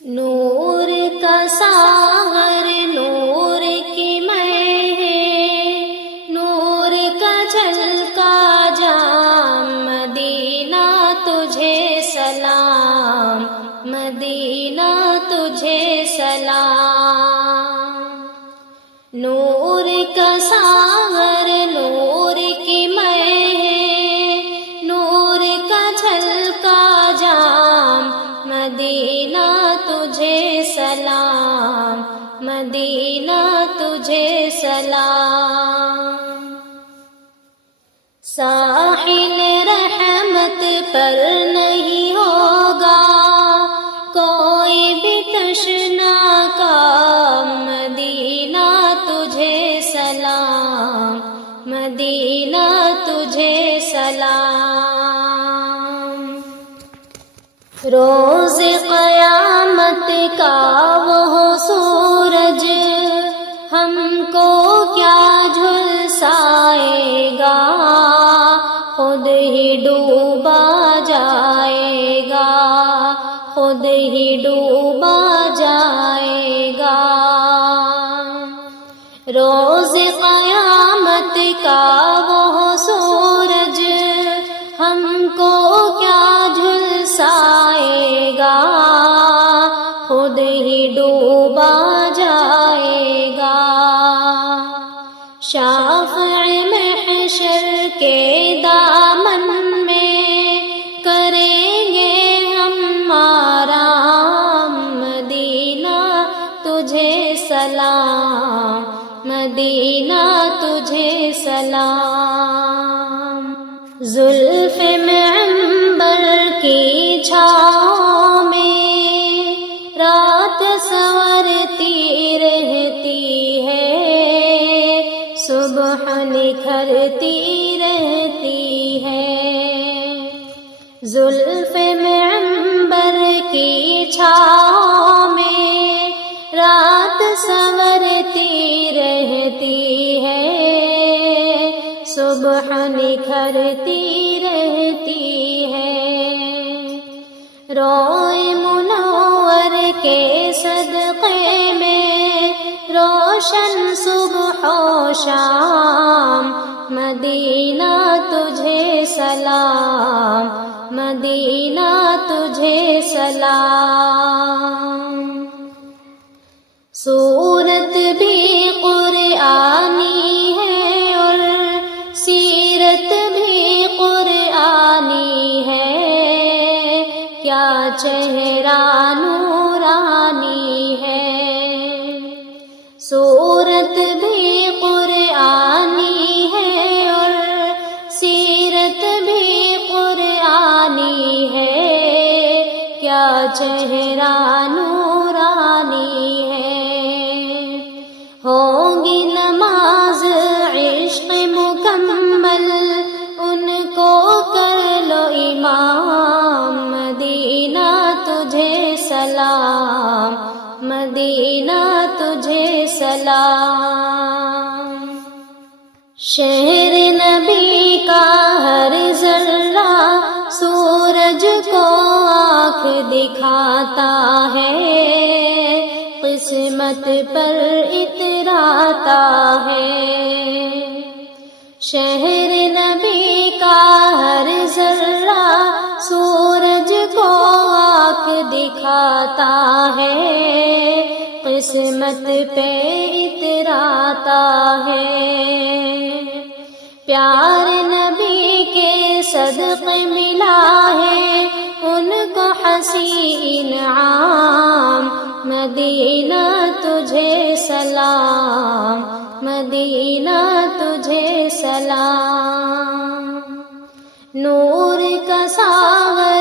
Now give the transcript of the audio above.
نور کا ساغر نور کی میں ہے، نور کا جھلکا جام، مدینہ تجھے سلام، مدینہ تجھے سلام۔ نور کا ساغر نور کی میں ہے، نور کا جھلکا جام، مدینہ تجھے سلام، مدینہ تجھے سلام۔ ساحل رحمت پر نہیں ہوگا کوئی بھی تشنا کا، مدینہ تجھے سلام، مدینہ تجھے سلام۔ روز قیامت کا وہ سورج ہم کو کیا جھلسائے گا، خود ہی ڈوبا جائے گا، خود ہی ڈوبا جائے گا۔ روز قیامت کا وہ سورج ہم کو کیا جھلسائے گا، خود ہی ڈوبا جائے گا۔ شافع محشر کے دامن میں کریں گے ہم آرام، مدینہ تجھے سلام، مدینہ تجھے سلام۔ زلف عنبر کی چھاؤں میں رات سنورتی رہتی ہے، صبح نکھرتی رہتی ہے۔ زلف عنبر کی چھاؤں میں رات سنورتی رہتی ہے، صبح نکھرتی رہتی ہے۔ روئے منور کے صدقے میں روشن صبح و شام، مدینہ تجھے سلام، مدینہ تجھے سلام۔ سورت بھی قرآنی ہے اور سیرت بھی قرآنی ہے، کیا چہرہ نورانی ہے۔ سورت بھی قرآنی ہے اور سیرت بھی قرآنی ہے، کیا چہرہ نورانی ہے۔ ہوگی نماز عشق مکمل ان کو کر لو امام، مدینہ تجھے سلام، مدینہ تجھے سلام۔ شہر نبی کا ہر ذرہ سورج کو آنکھ دکھاتا ہے، قسمت پر اتراتا ہے۔ شہر نبی کا ہر ذرہ سورج کو آنکھ دکھاتا ہے، قسمت پہ اتراتا ہے۔ پیار نبی کے صدقے ملا ہے ان کو حسین انعام، مدینہ تجھے سلام، مدینہ تجھے سلام۔ نور کا ساغر